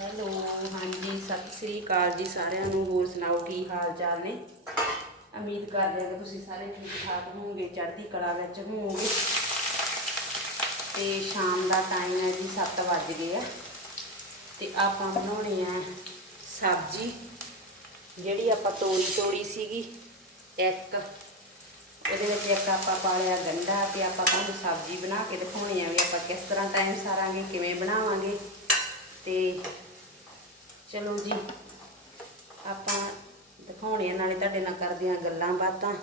Hello, ਹਾਂਜੀ, ਸਤਿ ਸ੍ਰੀ ਅਕਾਲ ਜੀ ਸਾਰਿਆਂ ਨੂੰ। ਹੋਰ ਸੁਣਾਓ, ਕੀ ਹਾਲ ਚਾਲ ਨੇ? ਉਮੀਦ ਕਰਦੇ ਹਾਂ ਕਿ ਤੁਸੀਂ ਸਾਰੇ ਠੀਕ ਠਾਕ ਹੋਵੋਗੇ, ਚੜ੍ਹਦੀ ਕਲਾ ਵਿੱਚ ਹੋਵੋਗੇ। ਤੇ ਸ਼ਾਮ ਦਾ ਟਾਈਮ ਹੈ ਜੀ 7 ਵੱਜ ਗਏ ਆ। ਤੇ ਆਪਾਂ ਬਣਾਉਣੀ ਹੈ ਸਬਜ਼ੀ, ਜਿਹੜੀ ਆਪਾਂ ਤੋੜੀ ਤੋੜੀ ਸੀਗੀ, ਇੱਕ। ਉਹਦੇ ਵਿੱਚ ਇੱਕ ਆਪਾਂ ਪਾ ਲਿਆ ਗੰਢਾ ਤੇ ਆਪਾਂ ਤੁਹਾਨੂੰ ਸਬਜ਼ੀ ਬਣਾ ਕੇ ਦਿਖਾਉਣੀ ਆ ਵੀ ਆਪਾਂ ਕਿਸ ਤਰ੍ਹਾਂ ਟਾਈਮ ਸਾਰਾਂਗੇ, ਕਿਵੇਂ ਬਣਾਵਾਂਗੇ। ਤੇ ਚਲੋ ਜੀ, ਆਪਾਂ ਦਿਖਾਉਣੇ ਆ, ਨਾਲੇ ਤੁਹਾਡੇ ਨਾਲ ਕਰਦੇ ਆ ਗੱਲਾਂ ਬਾਤਾਂ।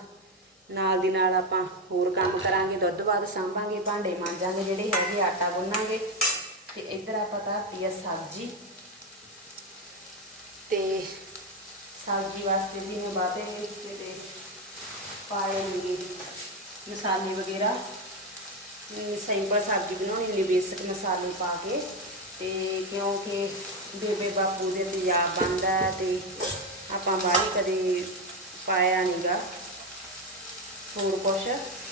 ਨਾਲ ਦੀ ਨਾਲ ਆਪਾਂ ਹੋਰ ਕੰਮ ਕਰਾਂਗੇ, ਦੁੱਧ ਬਾਦ ਸਾਂਭਾਂਗੇ, ਭਾਂਡੇ ਮਾਂਜਾਂਗੇ, ਜਿਹੜੇ ਹੈਗੇ ਆਟਾ ਗੁੰਨਾਂਗੇ। ਤੇ ਇੱਧਰ ਆਪਾਂ ਧਰਤੀ ਆ ਸਬਜ਼ੀ। ਤੇ ਸਬਜ਼ੀ ਵਾਸਤੇ ਵੀ ਮੈਂ ਬਾਤੇ ਵਿੱਚ ਤੇ ਪਾਏ ਹੋਣਗੇ ਮਸਾਲੇ ਵਗੈਰਾ। ਸਿੰਪਲ ਸਬਜ਼ੀ ਬਣਾਉਣੀ ਲਈ ਬੇਸਿਕ ਮਸਾਲੇ ਪਾ ਕੇ। ਤੇ ਕਿਉਂਕਿ ਬੇਬੇ ਬਾਪੂ ਦੇ ਪੰਜਾਬ ਬੰਦਾ ਤੇ ਆਪਾਂ ਬਾਹਲੀ ਕਦੇ ਪਾਇਆ ਨਹੀਂਗਾ ਹੋਰ ਕੁਛ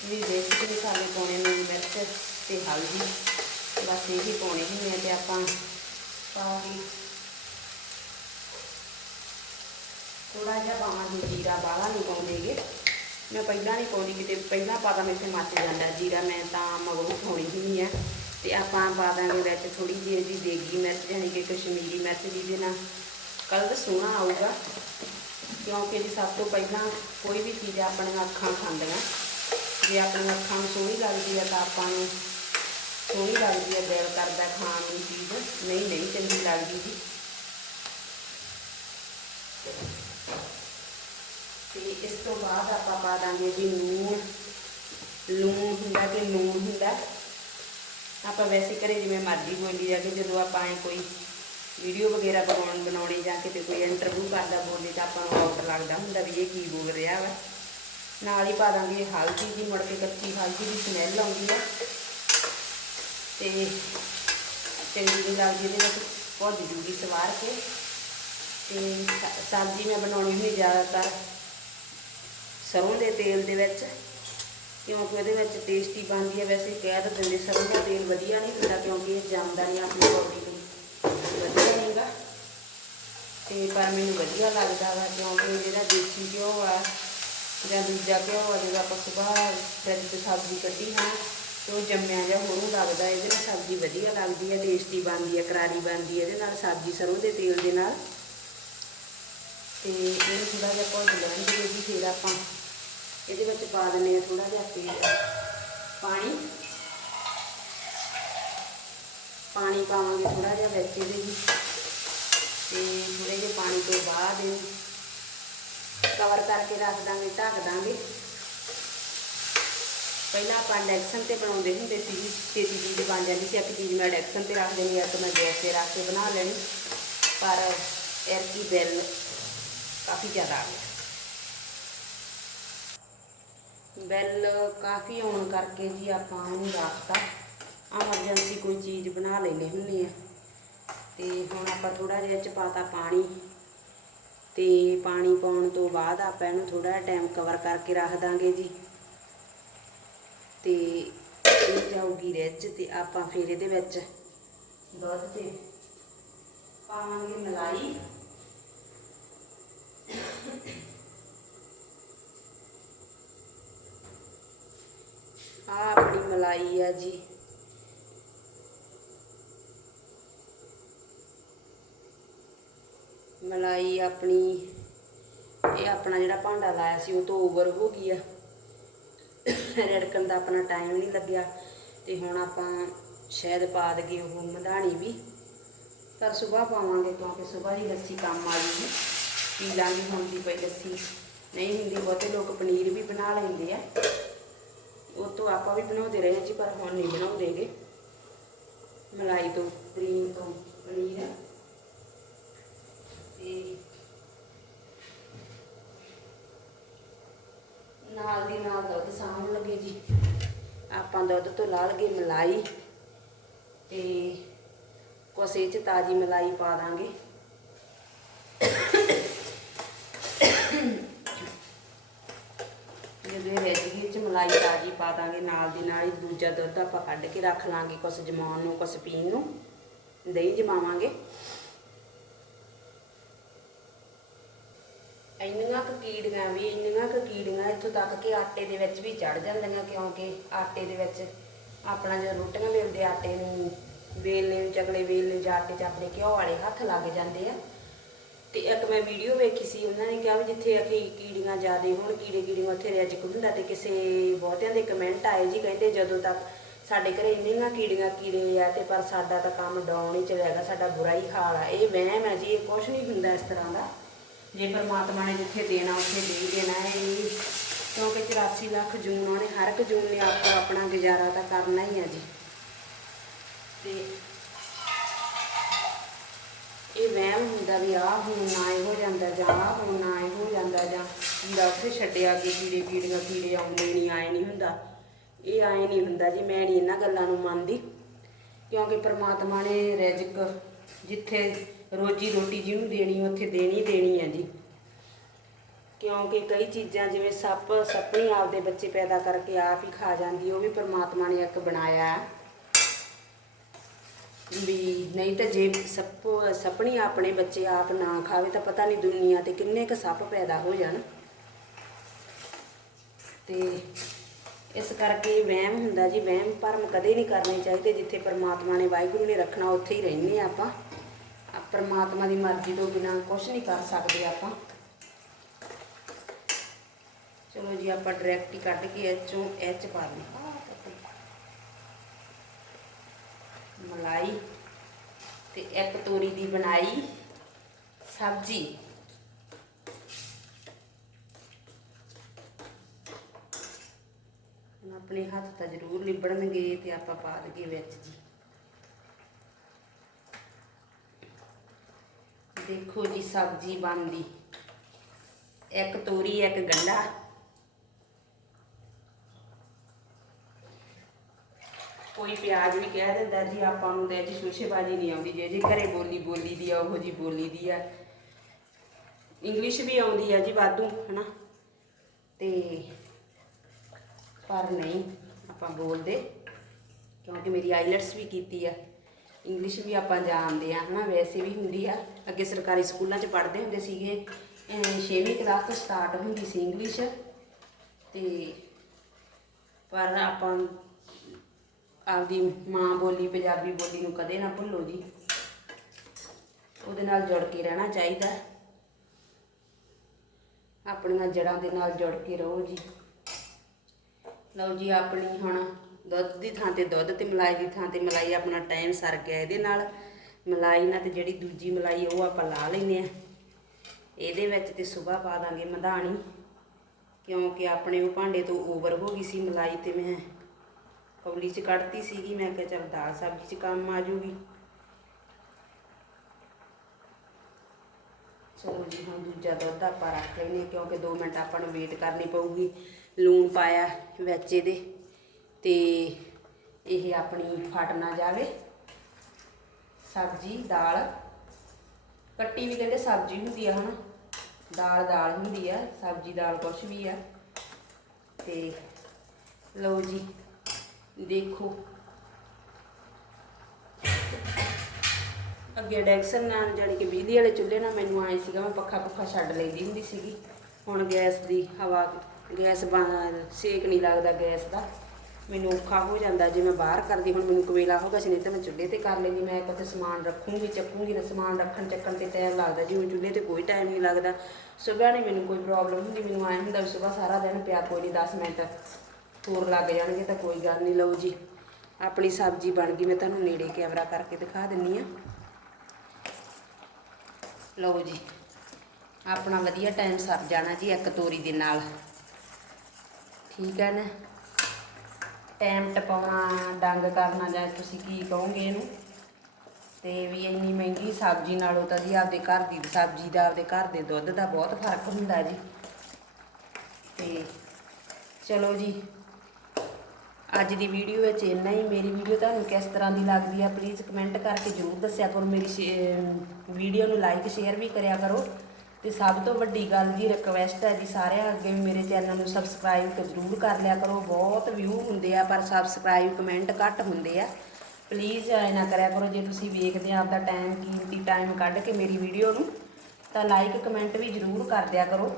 ਵੀ ਬੇਸਿਕ ਮਸਾਲੇ ਪਾਉਣੇ ਨੇ ਮਿਰਚ ਤੇ ਹਲਦੀ, ਬਸ ਇਹੀ ਪਾਉਣੇ ਹੁੰਦੇ ਆ ਤੇ ਆਪਾਂ ਪਾ ਕੇ ਥੋੜਾ ਜਿਹਾ ਪਾਵਾਂਗੇ, ਜੀਰਾ ਬਾਹਲਾ ਨਹੀਂ ਪਾਉਂਦੇਗੇ ਮੈਂ ਪਹਿਲਾਂ ਨਹੀਂ ਪਾਉਂਦੀ ਕਿਤੇ, ਪਹਿਲਾਂ ਪਾਦਾ ਮੇਰੇ ਤੇ ਮੱਚ ਜਾਂਦਾ ਜੀਰਾ, ਮੈਂ ਤਾਂ ਮਗਰੋਂ ਪਾਉਣੀ ਹੀ। ਨਹੀਂ ਆ ਤੇ ਆਪਾਂ ਪਾ ਦਾਂਗੇ ਵਿੱਚ ਥੋੜੀ ਜਿਹੀ ਜੀ ਦੇਗੀ ਮਿਰਚ ਯਾਨੀ ਕਿ ਕਸ਼ਮੀਰੀ ਮਿਰਚ ਜਿਹਦੇ ਨਾਲ ਕਲਰ ਸੋਹਣਾ ਆਊਗਾ। ਕਿਉਂਕਿ ਜੀ ਸਭ ਤੋਂ ਪਹਿਲਾਂ ਕੋਈ ਵੀ ਚੀਜ਼ ਆਪਣੀਆਂ ਅੱਖਾਂ ਖਾਂਦੀਆਂ। ਜੇ ਆਪਣੀਆਂ ਅੱਖਾਂ ਨੂੰ ਸੋਹਣੀ ਲੱਗਦੀ ਹੈ ਤਾਂ ਆਪਾਂ ਨੂੰ ਸੋਹਣੀ ਲੱਗਦੀ ਹੈ ਦਿਲ ਕਰਦਾ ਖਾਣ ਨੂੰ ਚੀਜ਼। ਨਹੀਂ ਨਹੀਂ, ਚੰਗੀ ਲੱਗਦੀ ਜੀ। ਤੇ ਇਸ ਤੋਂ ਬਾਅਦ ਆਪਾਂ ਪਾ ਦਾਂਗੇ ਜੀ ਨੂਣ। ਲੂਣ ਹੁੰਦਾ ਕਿ ਨੂਣ ਹੁੰਦਾ। ਆਪਾਂ ਵੈਸੇ ਘਰੇ ਜਿਵੇਂ ਮਰਜ਼ੀ ਬੋਲੀ ਜਾ ਕੇ ਜਦੋਂ ਆਪਾਂ ਐ ਕੋਈ ਵੀਡੀਓ ਵਗੈਰਾ ਬਣਾਉਣ, ਬਣਾਉਣੀ ਜਾਂ ਕਿਤੇ ਕੋਈ ਇੰਟਰਵਿਊ ਕਰਦਾ ਬੋਲੀ ਤਾਂ ਆਪਾਂ ਨੂੰ ਆਊਟ ਲੱਗਦਾ ਹੁੰਦਾ ਵੀ ਇਹ ਕੀ ਬੋਲ ਰਿਹਾ ਵਾ। ਨਾਲ ਹੀ ਪਾ ਦਾਂਗੇ ਹਲਦੀ ਦੀ ਮੁੜ ਕੇ ਕੱਚੀ ਹਲਦੀ ਦੀ ਸਮੈਲ ਆਉਂਦੀ ਆ। ਤੇ ਚੰਗੀ ਜਿਹੀ ਲੱਗਦੀ ਇਹਦੇ ਵਿੱਚ ਭੁੱਜ ਜੂਗੀ ਸਵਾਰ ਕੇ। ਤੇ ਸਬਜ਼ੀ ਮੈਂ ਬਣਾਉਣੀ ਹੁੰਦੀ ਜ਼ਿਆਦਾਤਰ ਸਰੋਂ ਦੇ ਤੇਲ ਦੇ ਵਿੱਚ। ਕਿਉਂਕਿ ਉਹਦੇ ਵਿੱਚ ਟੇਸਟੀ ਬਣਦੀ ਹੈ, ਵੈਸੇ ਕਹਿ ਤਾਂ ਦਿੰਦੇ ਸਰੋਂ ਦਾ ਤੇਲ ਵਧੀਆ ਨਹੀਂ ਹੁੰਦਾ ਕਿਉਂਕਿ ਇਹ ਜੰਮਦਾ ਨਹੀਂ ਆਪਣੀ ਬੋਡੀ ਨੂੰ ਵਧੀਆ ਨਹੀਂਗਾ। ਤੇ ਪਰ ਮੈਨੂੰ ਵਧੀਆ ਲੱਗਦਾ ਵਾ ਕਿਉਂਕਿ ਜਿਹੜਾ ਦੇਸੀ ਘਿਓ ਆ ਜਾਂ ਦੂਜਾ ਘਿਓ ਆ, ਜਿਹੜਾ ਆਪਾਂ ਸਵੇਰ ਫਰਿੱਜ ਤੋਂ ਸਬਜ਼ੀ ਕੱਢੀ ਹਾਂ, ਤੇ ਉਹ ਜੰਮਿਆ ਜਿਹਾ ਹੋਰੂ ਲੱਗਦਾ, ਇਹਦੇ ਨਾਲ ਸਬਜ਼ੀ ਵਧੀਆ ਲੱਗਦੀ ਹੈ ਟੇਸਟੀ ਬਣਦੀ ਹੈ, ਕਰਾਰੀ ਬਣਦੀ ਹੈ, ਇਹਦੇ ਨਾਲ ਸਬਜ਼ੀ ਸਰੋਂ ਦੇ ਤੇਲ ਦੇ ਨਾਲ। ਤੇ ਇਹਨੂੰ ਥੋੜਾ ਜਿਹਾ ਭੁੱਜ ਲੈਣਗੇ ਜੀ, ਫਿਰ ਆਪਾਂ ਇਹਦੇ ਵਿੱਚ ਪਾ ਦਿੰਦੇ ਆ ਥੋੜਾ ਜਿਹਾ ਤੇਲ, ਪਾਣੀ। ਪਾਣੀ ਪਾਵਾਂਗੇ ਥੋੜਾ ਜਿਹਾ ਵਿੱਚ ਇਹਦੇ ਜੀ ਤੇ ਥੋੜੇ ਜਿਹਾ ਪਾਣੀ ਤੋਂ ਬਾਅਦ ਇਹਨੂੰ ਕਵਰ ਕਰਕੇ ਰੱਖ ਦਾਂਗੇ, ਢੱਕ ਦਾਂਗੇ। ਪਹਿਲਾਂ ਆਪਾਂ ਇੰਡਕਸ਼ਨ ਤੇ ਬਣਾਉਂਦੇ ਹੁੰਦੇ ਸੀ ਜੀ, ਛੇਤੀ ਚੀਜ਼ ਬਣ ਜਾਂਦੀ ਸੀ। ਇੱਕ ਚੀਜ਼ ਮੈਂ ਇੰਡਕਸ਼ਨ ਤੇ ਰੱਖ ਦੇਣੀ ਆ ਤੇ ਮੈਂ ਗੈਸ ਤੇ ਰੱਖ ਕੇ ਬਣਾ ਲੈਣੀ। ਪਰ ਐਰਕੀ ਬਿੱਲ ਕਾਫੀ ਜ਼ਿਆਦਾ ਆ ਗਿਆ। ਬਿੱਲ ਕਾਫੀ ਆਉਣ ਕਰਕੇ ਜੀ ਆਪਾਂ ਉਹਨੂੰ ਰੱਖਤਾ। ਐਮਰਜੈਂਸੀ ਕੋਈ ਚੀਜ਼ ਬਣਾ ਲੈਨੇ ਹੁੰਦੇ ਆ। ਤੇ ਹੁਣ ਆਪਾਂ ਥੋੜਾ ਜਿਹਾ ਇਹ ਚ ਪਾਤਾ ਪਾਣੀ। ਤੇ ਪਾਣੀ ਪਾਉਣ ਤੋਂ ਬਾਅਦ ਆਪਾਂ ਇਹਨੂੰ ਥੋੜਾ ਜਿਹਾ ਟਾਈਮ ਕਵਰ ਕਰਕੇ ਰੱਖ ਦਾਂਗੇ ਜੀ। ਤੇ ਇਹ ਜਾਊਗੀ ਰਿੱਝ ਤੇ ਆਪਾਂ ਫਿਰ ਇਹਦੇ ਵਿੱਚ ਦੁੱਧ ਤੇ ਪਾਵਾਂਗੇ ਮਲਾਈ। ਆ ਆਪਣੀ ਮਲਾਈ ਆ ਜੀ। ਮਲਾਈ ਆਪਣੀ, ਇਹ ਆਪਣਾ ਜਿਹੜਾ ਭਾਂਡਾ ਲਾਇਆ ਸੀ, ਉਹ ਤੋਂ ਓਵਰ ਹੋ ਗਈ ਆ। ਰੜਕਣ ਦਾ ਆਪਣਾ ਟਾਈਮ ਨਹੀਂ ਲੱਗਿਆ। ਤੇ ਹੁਣ ਆਪਾਂ ਸ਼ਾਇਦ ਪਾ ਦਈਏ ਉਹ ਮਧਾਣੀ ਵੀ। ਪਰ ਸਵੇਰ ਪਾਵਾਂਗੇ ਕਿਉਂਕਿ ਸਵੇਰ ਦੀ ਲੱਸੀ ਕੰਮ ਆ ਜੂਗੀ ਪੀ ਲਾਂਗੇ ਹੁਣ ਦੀ ਪਈ ਲੱਸੀ। ਨਹੀਂ ਹੁੰਦੀ ਬਹੁਤੇ ਲੋਕ ਪਨੀਰ ਵੀ ਬਣਾ ਲੈਂਦੇ ਆ। ਉਹ ਤੋਂ ਆਪਾਂ ਵੀ ਬਣਾਉਂਦੇ ਰਹੇ ਜੀ, ਪਰ ਹੁਣ ਨਹੀਂ ਬਣਾਉਂਦੇਗੇ ਮਲਾਈ ਤੋਂ ਕਰੀਮ ਤੋਂ, ਪਨੀਰ ਤੇ ਨਾਲ ਦੀ ਨਾਲ ਦੁੱਧ ਸਾਂਭ ਲਗੇ ਜੀ। ਆਪਾਂ ਦੁੱਧ ਤੋਂ ਲਾ ਲਗੇ ਮਲਾਈ। ਤੇ ਕੁਛ ਚ ਤਾਜੀ ਮਲਾਈ ਪਾ ਦਾਂਗੇ। ਜਦੋਂ ਇਹ ਮਲਾਈ ਤਾਜ਼ੀ ਪਾ ਦਾਂਗੇ, ਨਾਲ ਦੀ ਨਾਲ ਹੀ ਦੂਜਾ ਦੁੱਧ ਆਪਾਂ ਕੱਢ ਕੇ ਰੱਖ ਲਾਂਗੇ ਕੁਝ ਜਮਾਉਣ ਨੂੰ ਕੁਝ ਪੀਣ ਨੂੰ। ਦਹੀਂ ਜਮਾਵਾਂਗੇ। ਇੰਨੀਆਂ ਕੁ ਕੀੜੀਆਂ ਵੀ, ਇੰਨੀਆਂ ਕੁ ਕੀੜੀਆਂ ਇੱਥੋਂ ਤੱਕ ਕਿ ਆਟੇ ਦੇ ਵਿੱਚ ਵੀ ਚੜ ਜਾਂਦੀਆਂ, ਕਿਉਂਕਿ ਆਟੇ ਦੇ ਵਿੱਚ ਆਪਣਾ ਜਦੋਂ ਰੋਟੀਆਂ ਵੇਲਦੇ ਆਟੇ ਨੂੰ ਵੇਲਨੇ ਨੂੰ ਚਕਲੇ ਵੇਲਨੇ ਜਾਂ ਆਟੇ 'ਚ ਆਪਣੇ ਘਿਓ ਵਾਲੇ ਹੱਥ ਲੱਗ ਜਾਂਦੇ ਆ। ਤੇ ਇੱਕ ਮੈਂ ਵੀਡੀਓ ਵੇਖੀ ਸੀ, ਉਹਨਾਂ ਨੇ ਕਿਹਾ ਵੀ ਜਿੱਥੇ ਅਖੀ ਕੀੜੀਆਂ ਜ਼ਿਆਦੇ ਹੋਣ, ਕੀੜੇ ਕੀੜੀਆਂ ਉੱਥੇ ਰਿਜਕ ਹੁੰਦਾ ਤੇ ਕਿਸੇ ਬਹੁਤਿਆਂ ਦੇ ਕਮੈਂਟ ਆਏ ਜੀ, ਕਹਿੰਦੇ ਜਦੋਂ ਤੱਕ ਸਾਡੇ ਘਰੇ ਇੰਨੀਆਂ ਕੀੜੀਆਂ ਕੀੜੇ ਆ ਤੇ ਪਰ ਸਾਡਾ ਤਾਂ ਕੰਮ ਡਾਊਨ ਹੀ ਚੱਲਿਆਗਾ ਸਾਡਾ ਬੁਰਾ ਹੀ ਹਾਲ ਆ। ਇਹ ਵਹਿਮ ਹੈ ਜੀ, ਇਹ ਕੁਝ ਨਹੀਂ ਹੁੰਦਾ ਇਸ ਤਰ੍ਹਾਂ ਦਾ। ਜੇ ਪਰਮਾਤਮਾ ਨੇ ਜਿੱਥੇ ਦੇਣਾ, ਉੱਥੇ ਦੇ ਦੇਣਾ ਹੈ ਕਿਉਂਕਿ 84 ਲੱਖ ਜੂਨ ਉਹਨੇ ਹਰ ਇੱਕ ਜੂਨ ਨੇ ਆਪੋ ਆਪਣਾ ਗੁਜ਼ਾਰਾ ਤਾਂ ਕਰਨਾ ਹੀ ਆ ਜੀ। ਤੇ ਵਹਿਮ ਹੁੰਦਾ ਵੀ ਆਹ ਹੁਣ ਨਾ ਇਹ ਜਾਂਦਾ ਜਾਂ ਆਹ ਹੁਣ ਨਾ ਇਹ ਜਾਂਦਾ ਜਾਂ ਕੀੜਾ ਉੱਥੇ ਛੱਡਿਆ ਕਿ ਕੀੜੇ ਕੀੜੀਆਂ, ਕੀੜੇ ਆਉਂਦੇ ਨਹੀਂ ਆਏ ਨਹੀਂ ਹੁੰਦਾ। ਇਹ ਆਏ ਨਹੀਂ ਹੁੰਦਾ ਜੀ, ਮੈਂ ਨਹੀਂ ਇਹਨਾਂ ਗੱਲਾਂ ਨੂੰ ਮੰਨਦੀ। ਕਿਉਂਕਿ ਪ੍ਰਮਾਤਮਾ ਨੇ ਰਿਜ਼ਕ ਜਿੱਥੇ ਰੋਜੀ ਰੋਟੀ ਜਿਹਨੂੰ ਦੇਣੀ, ਉੱਥੇ ਦੇਣੀ ਦੇਣੀ ਹੈ ਜੀ। ਕਿਉਂਕਿ ਕਈ ਚੀਜ਼ਾਂ ਜਿਵੇਂ ਸੱਪ ਸੱਪਣੀ ਆਪਦੇ ਬੱਚੇ ਪੈਦਾ ਕਰਕੇ ਆਪ ਹੀ ਖਾ ਜਾਂਦੀ, ਉਹ ਵੀ ਪ੍ਰਮਾਤਮਾ ਨੇ ਇੱਕ ਬਣਾਇਆ। ਹੈ ਵੀ ਨਹੀਂ ਤਾਂ ਜੇ ਸੱਪ, ਸੱਪਣੀ ਆਪਣੇ ਬੱਚੇ ਆਪ ਨਾ ਖਾਵੇ ਤਾਂ ਪਤਾ ਨਹੀਂ ਦੁਨੀਆ ਤੇ ਕਿੰਨੇ ਕ ਸੱਪ ਪੈਦਾ ਹੋ ਜਾਣ। ਤੇ ਇਸ ਕਰਕੇ ਵਹਿਮ ਹੁੰਦਾ ਜੀ, ਵਹਿਮ ਭਰਮ ਕਦੇ ਨਹੀਂ ਕਰਨੇ ਚਾਹੀਦੇ ਜਿੱਥੇ ਪਰਮਾਤਮਾ ਨੇ ਵਾਹਿਗੁਰੂ ਨੇ ਰੱਖਣਾ, ਉੱਥੇ ਹੀ ਰਹਿੰਦੇ ਆ ਆਪਾਂ। ਪਰਮਾਤਮਾ ਦੀ ਮਰਜ਼ੀ ਤੋਂ ਬਿਨਾ ਕੁਝ ਨਹੀਂ ਕਰ ਸਕਦੇ ਆਪਾਂ। ਚਲੋ ਜੀ, ਆਪਾਂ ਡਾਇਰੈਕਟ ਹੀ ਕੱਢ ਕੇ ਐਚੋਂ ਐਚ ਪਾ ਲਈ ਮਲਾਈ ਤੇ ਇੱਕ ਤੋਰੀ ਦੀ ਬਣਾਈ ਸਬਜ਼ੀ। ਆਪਣੇ ਹੱਥ ਤਾਂ ਜ਼ਰੂਰ ਲਿਬੜਨਗੇ ਤੇ ਆਪਾਂ ਪਾ ਦਈਏ ਵਿੱਚ ਜੀ। ਦੇਖੋ ਜੀ ਸਬਜ਼ੀ ਬਣਦੀ। ਇੱਕ ਤੋਰੀ, ਇੱਕ ਗੰਢਾ ਕੋਈ ਪਿਆਜ਼ ਵੀ ਕਹਿ ਦਿੰਦਾ ਜੀ, ਆਪਾਂ ਨੂੰ ਤਾਂ ਜੀ ਸ਼ੋਸ਼ੇਬਾਜ਼ੀ ਨਹੀਂ ਆਉਂਦੀ ਜੇ ਜੀ ਘਰੇ ਬੋਲੀ ਬੋਲੀ ਦੀ ਆ, ਉਹੋ ਜੀ ਬੋਲੀ ਦੀ ਆ। ਇੰਗਲਿਸ਼ ਵੀ ਆਉਂਦੀ ਆ ਜੀ ਵਾਧੂ, ਹਨਾ? ਤੇ ਪਰ ਨਹੀਂ, ਆਪਾਂ ਬੋਲਦੇ। ਕਿਉਂਕਿ ਮੇਰੀ ਆਈਲਟਸ ਵੀ ਕੀਤੀ ਆ। ਇੰਗਲਿਸ਼ ਵੀ ਆਪਾਂ ਜਾਣਦੇ ਆ, ਹਨਾ? ਵੈਸੇ ਵੀ ਹੁੰਦੀ ਆ। ਅੱਗੇ ਸਰਕਾਰੀ ਸਕੂਲਾਂ 'ਚ ਪੜ੍ਹਦੇ ਹੁੰਦੇ ਸੀਗੇ। 6ਵੀਂ ਕਲਾਸ ਤੋਂ ਸਟਾਰਟ ਹੁੰਦੀ ਸੀ ਇੰਗਲਿਸ਼ ਤੇ ਪਰ ਆਪਾਂ ਆਪਦੀ ਮਾਂ ਬੋਲੀ, ਪੰਜਾਬੀ ਬੋਲੀ ਨੂੰ ਕਦੇ ਨਾ ਭੁੱਲੋ ਜੀ। ਉਹਦੇ ਨਾਲ ਜੁੜ ਕੇ ਰਹਿਣਾ ਚਾਹੀਦਾ। ਆਪਣੀਆਂ ਜੜਾਂ ਦੇ ਨਾਲ ਜੁੜ ਕੇ ਰਹੋ ਜੀ। ਲਓ ਜੀ, ਆਪਣੀ ਹੁਣ ਦੁੱਧ ਦੀ ਥਾਂ ਤੇ ਦੁੱਧ ਤੇ ਮਲਾਈ ਦੀ ਥਾਂ ਤੇ ਮਲਾਈ, ਆਪਣਾ ਟਾਈਮ ਸਰ ਗਿਆ ਇਹਦੇ ਨਾਲ। ਮਲਾਈ ਨਾਲ ਤੇ ਜਿਹੜੀ ਦੂਜੀ ਮਲਾਈ ਉਹ ਆਪਾਂ ਲਾ ਲੈਨੇ ਆ। ਇਹਦੇ ਵਿੱਚ ਤੇ ਸਵੇਰ ਪਾ ਦਾਂਗੇ ਮਧਾਣੀ। ਕਿਉਂਕਿ ਆਪਣੇ ਉਹ ਭਾਂਡੇ ਤੋਂ ਓਵਰ ਹੋ ਗਈ ਸੀ ਮਲਾਈ ਤੇ ਮੈਂ ਕੌਲੀ ਚ ਕੱਢਤੀ ਸੀਗੀ, ਮੈਂ ਕਿਹਾ ਚਲ ਦਾਲ ਸਬਜ਼ੀ ਚ ਕੰਮ ਆ ਜੂਗੀ। ਚਲੋ ਜੀ, ਹੁਣ ਦੂਜਾ ਦੁੱਧ ਆਪਾਂ ਰੱਖ ਲੈਨੇ ਕਿਉਂਕਿ 2 ਮਿੰਟ ਆਪਾਂ ਨੂੰ ਵੇਟ ਕਰਨੀ ਪਊਗੀ। ਲੂਣ ਪਾਇਆ ਵਿੱਚ ਇਹਦੇ, ਤੇ ਇਹ ਆਪਣੀ ਫਟ ਨਾ ਜਾਵੇ। ਸਬਜ਼ੀ, ਦਾਲ। ਕੱਟੀ ਵੀ ਕਹਿੰਦੇ ਸਬਜ਼ੀ ਹੁੰਦੀ ਆ, ਹਨਾ? ਦਾਲ ਦਾਲ ਹੁੰਦੀ ਆ, ਸਬਜ਼ੀ, ਦਾਲ ਕੁਛ ਵੀ ਆ। ਤੇ ਲਓ ਜੀ ਦੇਖੋ। ਅੱਗੇ ਡੈਕਸਨ ਨਾਲ ਜਾਣੀ ਕਿ ਬਿਜਲੀ ਵਾਲੇ ਚੁੱਲ੍ਹੇ ਨਾਲ ਮੈਨੂੰ ਆਏ ਸੀਗਾ, ਮੈਂ ਪੱਖਾ ਪੱਖਾ ਛੱਡ ਲੈਂਦੀ ਹੁੰਦੀ ਸੀਗੀ। ਹੁਣ ਗੈਸ ਦੀ ਹਵਾ, ਗੈਸ ਬਾ- ਸੇਕ ਨਹੀਂ ਲੱਗਦਾ ਗੈਸ ਦਾ। ਮੈਨੂੰ ਔਖਾ ਹੋ ਜਾਂਦਾ, ਜੇ ਮੈਂ ਬਾਹਰ ਕਰਦੀ, ਹੁਣ ਮੈਨੂੰ ਕਵੇਲਾ ਹੋਗਾ ਸੀ, ਨਹੀਂ ਤਾਂ ਮੈਂ ਚੁੱਲ੍ਹੇ ਤੇ ਕਰ ਲੈਂਦੀ, ਮੈਂ ਇੱਕ ਸਮਾਨ ਰੱਖੂੰਗੀ, ਚੱਕੂੰਗੀ ਨਾ ਸਮਾਨ ਰੱਖਣ ਚੱਕਣ ਤੇ ਟਾਈਮ ਲੱਗਦਾ, ਜਿਵੇਂ ਚੁੱਲ੍ਹੇ ਤੇ ਕੋਈ ਟਾਈਮ ਨਹੀਂ ਲੱਗਦਾ। ਸਵੇਰ ਨਹੀਂ ਮੈਨੂੰ ਕੋਈ ਪ੍ਰੋਬਲਮ ਹੁੰਦੀ, ਮੈਨੂੰ ਆਏ ਹੁੰਦਾ ਵੀ ਸਵੇਰ ਸਾਰਾ ਦਿਨ ਪਿਆ, ਕੋਈ ਨਹੀਂ 10 ਮਿੰਟ। ਹੋਰ ਲੱਗ ਜਾਣਗੇ ਤਾਂ ਕੋਈ ਗੱਲ ਨਹੀਂ, ਲਓ ਜੀ। ਆਪਣੀ ਸਬਜ਼ੀ ਬਣ ਗਈ, ਮੈਂ ਤੁਹਾਨੂੰ ਨੇੜੇ ਕੈਮਰਾ ਕਰਕੇ ਦਿਖਾ ਦਿੰਨੀ ਆ। ਲਓ ਜੀ, ਆਪਣਾ ਵਧੀਆ ਟਾਈਮ ਸਰ ਜਾਣਾ ਜੀ ਇੱਕ ਤੋਰੀ ਦੇ ਨਾਲ। ਠੀਕ ਹੈ ਨਾ? ਟਾਈਮ ਟਪਾਉਣਾ, ਡੰਗ ਕਰਨਾ ਜਾਂ ਤੁਸੀਂ ਕੀ ਕਹੋਗੇ ਇਹਨੂੰ? ਤੇ ਵੀ ਇੰਨੀ ਮਹਿੰਗੀ ਸਬਜ਼ੀ ਨਾਲੋਂ ਤਾਂ ਜੀ ਆਪਦੇ ਘਰ ਦੀ ਸਬਜ਼ੀ ਦਾ, ਆਪਦੇ ਘਰ ਦੇ ਦੁੱਧ ਦਾ ਬਹੁਤ ਫ਼ਰਕ ਹੁੰਦਾ ਜੀ। ਤੇ ਚਲੋ ਜੀ ਅੱਜ ਦੀ ਵੀਡੀਓ ਵਿੱਚ ਇੰਨਾ ਹੀ। ਮੇਰੀ ਵੀਡੀਓ ਤੁਹਾਨੂੰ ਕਿਸ ਤਰ੍ਹਾਂ ਦੀ ਲੱਗਦੀ ਆ ਪਲੀਜ਼ ਕਮੈਂਟ ਕਰਕੇ ਜ਼ਰੂਰ ਦੱਸਿਆ ਕਰੋ। ਮੇਰੀ ਵੀਡੀਓ ਨੂੰ ਲਾਈਕ ਸ਼ੇਅਰ ਵੀ ਕਰਿਆ ਕਰੋ। ਤੇ ਸਭ ਤੋਂ ਵੱਡੀ ਗੱਲ ਜੀ ਰਿਕਵੈਸਟ ਹੈ ਜੀ ਸਾਰਿਆਂ ਅੱਗੇ ਵੀ ਮੇਰੇ ਚੈਨਲ ਨੂੰ ਸਬਸਕ੍ਰਾਈਬ ਜ਼ਰੂਰ ਕਰ ਲਿਆ ਕਰੋ। ਬਹੁਤ ਵਿਊ ਹੁੰਦੇ ਆ, ਪਰ ਸਬਸਕ੍ਰਾਈਬ ਕਮੈਂਟ ਘੱਟ ਹੁੰਦੇ ਆ। ਪਲੀਜ਼ ਐ ਨਾ ਕਰਿਆ ਕਰੋ। ਜੇ ਤੁਸੀਂ ਵੇਖਦੇ ਆ ਆਪਦਾ ਟਾਈਮ ਕੀਮਤੀ ਟਾਈਮ ਕੱਢ ਕੇ ਮੇਰੀ ਵੀਡੀਓ ਨੂੰ, ਤਾਂ ਲਾਈਕ ਕਮੈਂਟ ਵੀ ਜ਼ਰੂਰ ਕਰ ਦਿਆ ਕਰੋ।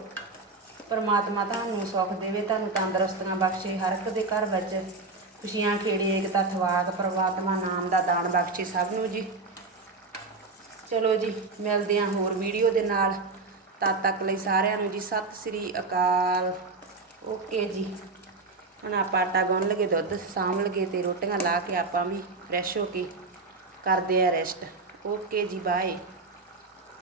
ਪਰਮਾਤਮਾ ਤੁਹਾਨੂੰ ਸੁੱਖ ਦੇਵੇ, ਤੁਹਾਨੂੰ ਤੰਦਰੁਸਤੀਆਂ ਬਖਸ਼ੇ, ਹਰ ਇੱਕ ਦੇ ਘਰ ਵਿੱਚ ਖੁਸ਼ੀਆਂ ਖੇੜੇ, ਏਕਤਾ, ਥਵਾਕ ਪਰਮਾਤਮਾ ਨਾਮ ਦਾ ਦਾਨ ਬਖਸ਼ੇ ਸਭ ਨੂੰ ਜੀ। ਚਲੋ ਜੀ, ਮਿਲਦੇ ਹਾਂ ਹੋਰ ਵੀਡੀਓ ਦੇ ਨਾਲ। ਤਦ ਤੱਕ ਲਈ ਸਾਰਿਆਂ ਨੂੰ ਜੀ, ਸਤਿ ਸ੍ਰੀ ਅਕਾਲ। ਓਕੇ ਜੀ। ਹੁਣ ਆਪਾਂ ਆਟਾ ਗੁੰਨ ਲਗੇ ਦੁੱਧ ਸਾਂਭ ਲਗੇ ਤੇ ਰੋਟੀਆਂ ਲਾ ਕੇ ਆਪਾਂ ਵੀ ਫਰੈਸ਼ ਹੋ ਕੇ ਕਰਦੇ ਆ ਰੈਸਟ ਓਕੇ ਜੀ ਬਾਏ